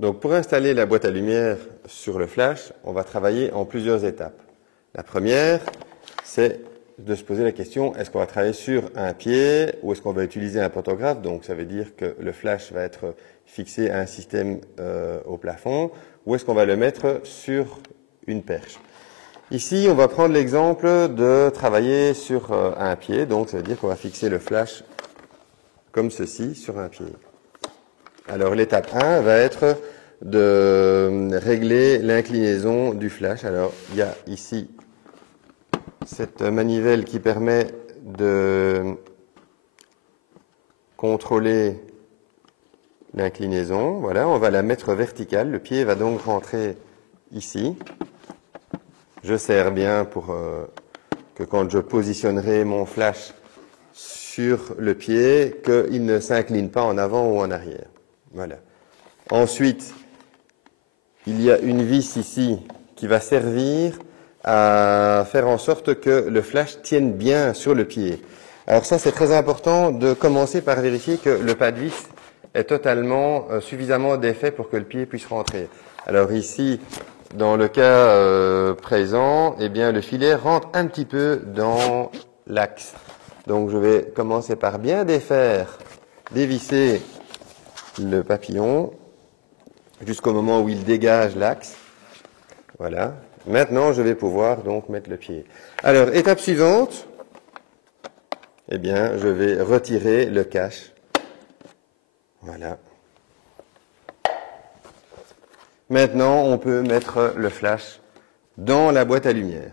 Donc pour installer la boîte à lumière sur le flash, on va travailler en plusieurs étapes. La première, c'est de se poser la question, est-ce qu'on va travailler sur un pied ou est-ce qu'on va utiliser un pantographe? Donc ça veut dire que le flash va être fixé à un système au plafond, ou est-ce qu'on va le mettre sur une perche? Ici, on va prendre l'exemple de travailler sur un pied, donc ça veut dire qu'on va fixer le flash comme ceci sur un pied. Alors l'étape 1 va être de régler l'inclinaison du flash. Alors il y a ici cette manivelle qui permet de contrôler l'inclinaison. Voilà, on va la mettre verticale. Le pied va donc rentrer ici. Je serre bien pour que quand je positionnerai mon flash sur le pied, qu'il ne s'incline pas en avant ou en arrière. Voilà. Ensuite, il y a une vis ici qui va servir à faire en sorte que le flash tienne bien sur le pied. Alors ça, c'est très important de commencer par vérifier que le pas de vis est totalement suffisamment défait pour que le pied puisse rentrer. Alors ici, dans le cas présent, eh bien le filet rentre un petit peu dans l'axe. Donc je vais commencer par bien dévisser le papillon jusqu'au moment où il dégage l'axe. Voilà. Maintenant, je vais pouvoir donc mettre le pied. Alors, étape suivante, eh bien, je vais retirer le cache. Voilà. Maintenant, on peut mettre le flash dans la boîte à lumière.